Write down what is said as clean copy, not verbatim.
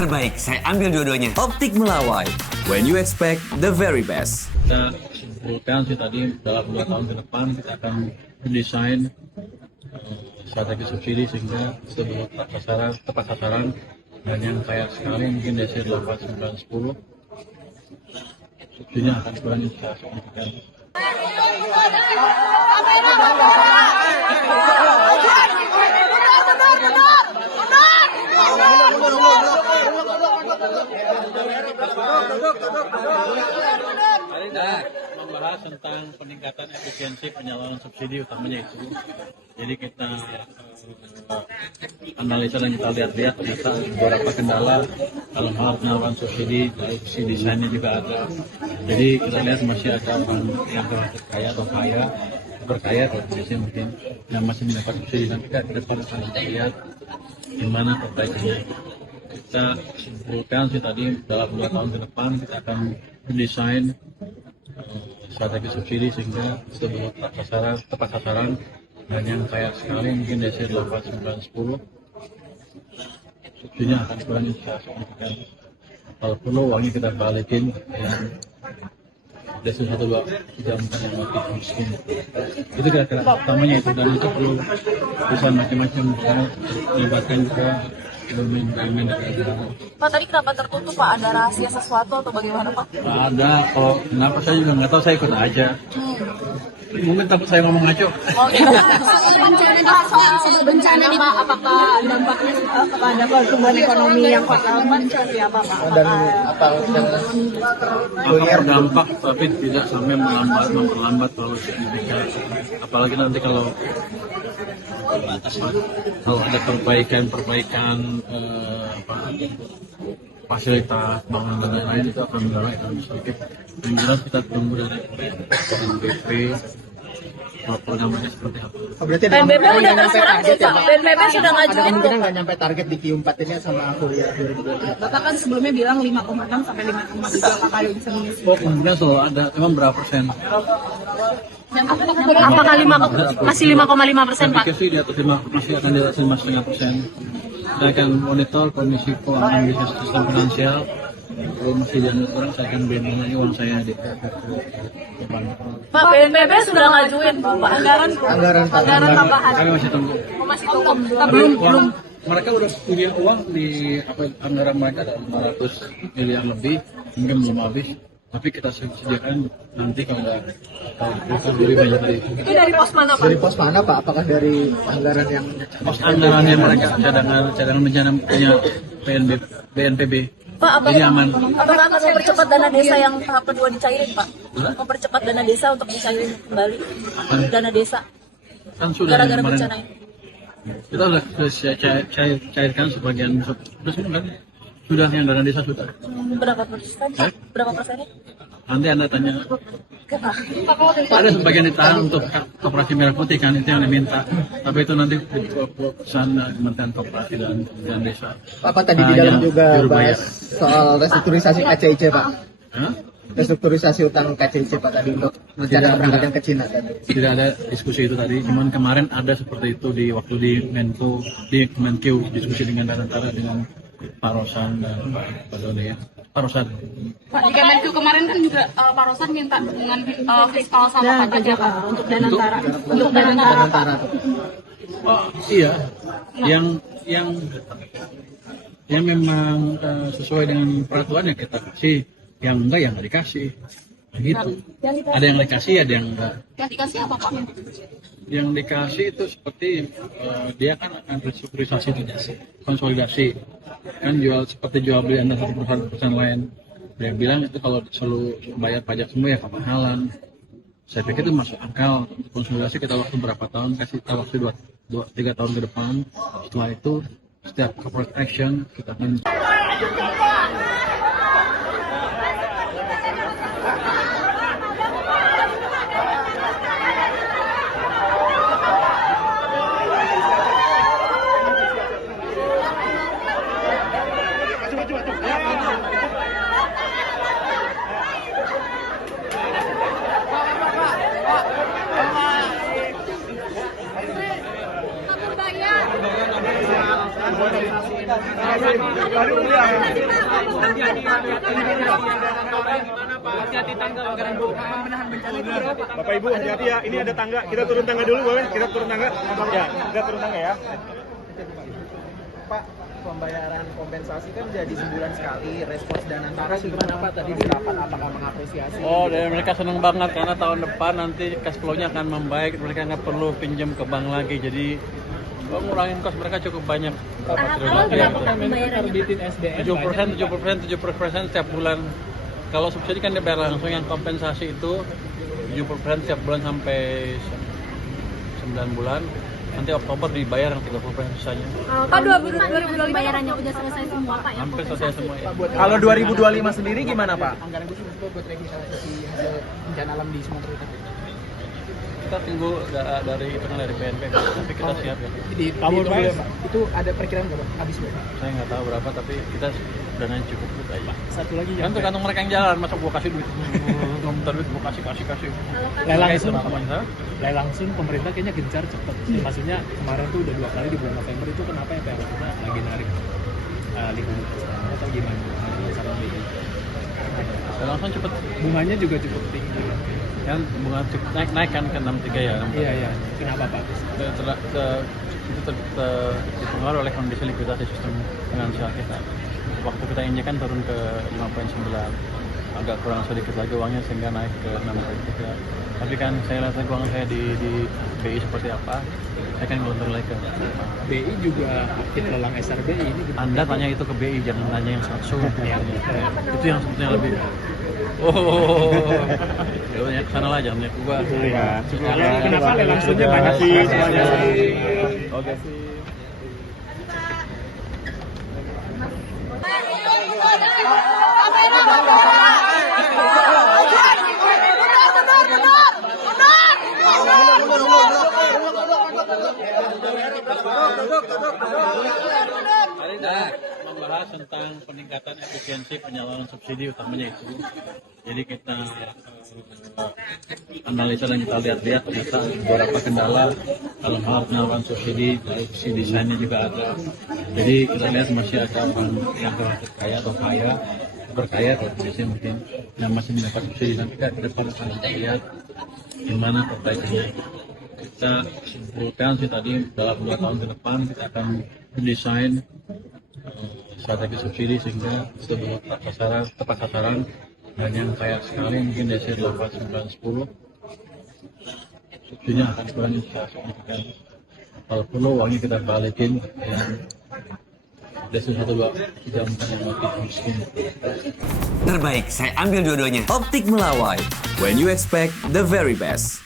terbaik. Saya ambil dua-duanya. Optik Melawai, when you expect the very best. Kita simpulkan sih tadi dalam 2 tahun ke depan kita akan mendesain strategi subsidi sehingga seluruh tepat sasaran dan yang kaya sekali mungkin DC 8, 9, 10 subsidinya akan kurang signifikan. Membahas tentang peningkatan efisiensi penyaluran subsidi utamanya itu. Jadi kita analisa dan kita lihat ternyata beberapa kendala dalam hal penyaluran subsidi, dari sisi desainnya juga ada. Jadi kita lihat masih ada orang yang kaya atau berkaya atau biasanya mungkin yang masih mendapat subsidi, dan kita ke depan akan lihat gimana perbaikannya. Kita simpulkan sih tadi dalam 2 tahun ke depan kita akan mendesain strategi subsidi sehingga seluruh tepat sasaran dan yang kaya sekali mungkin DC 8, 9, 10 subsidinya akan kurang signifikan. Kalau perlu uangnya kita balikin yang DC 1, 2, 3, 4 yang mati miskin. Itu kira-kira utamanya itu, dan itu perlu bisa macam-macam karena melibatkan juga elemen dari Pak, tadi kenapa tertutup Pak? Ada rahasia sesuatu atau bagaimana Pak? ada, kalau kenapa saya juga nggak tahu, saya ikut aja. Mungkin takut saya ngomong ngaco. Oh iya. Bencana nih Pak, apakah dampaknya kepada pertumbuhan ekonomi yang kuartal seperti apa Pak? Dan apa Apakah berdampak tapi tidak sampai memperlambat terlalu signifikan. Apalagi nanti kalau ada perbaikan fasilitas bangunan dan lain-lain, itu akan menambah sedikit. Yang jelas kita tunggu dari BNPB programnya seperti apa. berarti PNBP udah terserah belum Pak? PNBP sudah ngajuin kemungkinan nggak nyampe target di Q4 ini sama kuliah 2020. Bapak kan sebelumnya bilang 5,6 sampai 5,3 kali bisa mengisi. Oh, kemungkinan selalu ada, emang berapa persen? Apakah masih 5,5% Pak? Saya pikir sih di atas 5, masih akan di atas 5,5%. Saya akan monitor kondisi keuangan bisnis sistem finansial. Kalau masih dianggap kurang, saya akan beli uang saya di Pak, BNPB sudah ngajuin Pak anggaran tambahan. Kami masih tunggu. Masih tunggu. Belum. Mereka udah punya uang di anggaran mereka ada 500 miliar lebih, mungkin belum habis. Tapi kita sediakan nanti kalau udah lebih banyak dari itu. Itu dari pos mana Pak? Dari pos mana Pak? Apakah dari anggaran yang Anggarannya mereka cadangan bencana punya BNPB. Pak, Jadi aman. apakah akan mempercepat dana desa yang tahap kedua dicairin Pak? Mempercepat dana desa untuk dicairin kembali dana desa Kan sudah gara-gara kemarin. bencana ini. Kita sudah cairkan sebagian sudah semua kan? Sudah yang dana desa sudah. Berapa persen? Berapa persennya? Nanti Anda tanya. Ada sebagian ditahan untuk Koperasi Merah Putih kan, itu yang diminta. Tapi itu nanti keputusan Kementerian Koperasi dan Desa. apa tadi di dalam juga Jurubaya. bahas soal restrukturisasi KCIC Pak? Hah? Restrukturisasi utang KCIC Pak tadi untuk rencana keberangkatan ke Cina tadi. Tidak ada diskusi itu tadi, cuman kemarin ada seperti itu di waktu di Kemenkeu diskusi dengan Danantara dengan Pak Rosan dan Pak Doni ya. Pak Rosan. Pak, di Kemenkeu kemarin kan juga Pak Rosan minta dukungan fiskal sama pajak ya Pak untuk Danantara. Untuk Danantara. Antara Oh, iya, yang memang sesuai dengan peraturan yang kita kasih, yang enggak yang nggak dikasih, gitu. Ada yang dikasih, ada yang enggak. Yang dikasih apa Pak? Yang dikasih itu seperti dia kan akan restrukturisasi, konsolidasi, kan seperti jual beli antara satu perusahaan lain. Dia bilang itu kalau selalu bayar pajak semua ya kemahalan. Saya pikir itu masuk akal. Konsolidasi kita waktu berapa tahun, kasih kita waktu 2-3 tahun ke depan. Setelah itu setiap corporate action kita akan Pak, Bapak Ibu hati-hati ya, ini ada tangga, kita turun tangga dulu boleh? Kita turun tangga? Ya, kita turun tangga ya. Pak, pembayaran kompensasi kan jadi sebulan sekali. Respons Danantara gimana Pak tadi di rapat? Apakah mengapresiasi? Oh, dari mereka senang banget karena tahun depan nanti cash flow-nya akan membaik, mereka nggak perlu pinjam ke bank lagi, jadi ngurangin kos mereka cukup banyak. Terbitin SDM 7% setiap bulan. Kalau subsidi kan dia bayar langsung, yang kompensasi itu 70% setiap bulan sampai 9 bulan. Nanti Oktober dibayar 30% sisanya. Pak 2025 bayarannya udah selesai semua Pak ya? Hampir selesai semua ya. Kalau 2025 sendiri gimana Pak? Anggaran khusus buat revitalisasi hasil bencana alam di Sumatera Utara. Kita tunggu dari BNPB, tapi kita siap ya. Itu ada perkiraan berapa habis berapa? Saya nggak tahu berapa, tapi kita dananya cukup aja. Satu lagi Kan tergantung mereka yang jalan, masa gua kasih duit, belum minta duit gua kasih. Lelang langsung pemerintah kayaknya gencar cepet. Maksudnya kemarin tuh udah 2 kali di bulan November itu kenapa ya PLN lagi narik lingkungan atau gimana? Saran BI. Langsung cepet, Bunganya juga cukup tinggi. kan bunga naik kan ke 63 ya. Iya. Kenapa Pak? Itu dipengaruhi oleh kondisi likuiditas sistem finansial kita. Waktu kita injekan turun ke 5,9, agak kurang sedikit lagi uangnya sehingga naik ke 6,3. Tapi kan saya lihat uang saya di BI seperti apa, saya kan ngelontar lagi ke BI juga aktif lelang SRBI ini. Anda tanya itu ke BI, jangan tanya yang Samsung. Itu yang sebetulnya lebih. Ya kesana lah, jangan tanya ke gua. Kenapa lelang langsungnya banyak sih semuanya? Oke. Membahas tentang peningkatan efisiensi penyaluran subsidi, utamanya itu. Jadi kita analisa dan kita lihat-lihat ternyata beberapa kendala dalam hal penyaluran subsidi, dari sisi desainnya juga ada. Jadi kita lihat masih ada orang yang kaya atau berkaya, biasanya mungkin yang masih mendapat subsidi, nanti kita akan lihat gimana perbaikannya. Kita simpulkan sih tadi dalam 2 tahun ke depan kita akan mendesain strategi subsidi sehingga tepat sasaran, dan yang kaya sekali mungkin desa 8, 9, 10 subsidinya akan kurangnya signifikan. Kalau perlu uangnya kita balikin, dan desa 1, 2, 3, 4 yang mati miskin. Terbaik, saya ambil dua-duanya. Optik Melawai. When you expect the very best.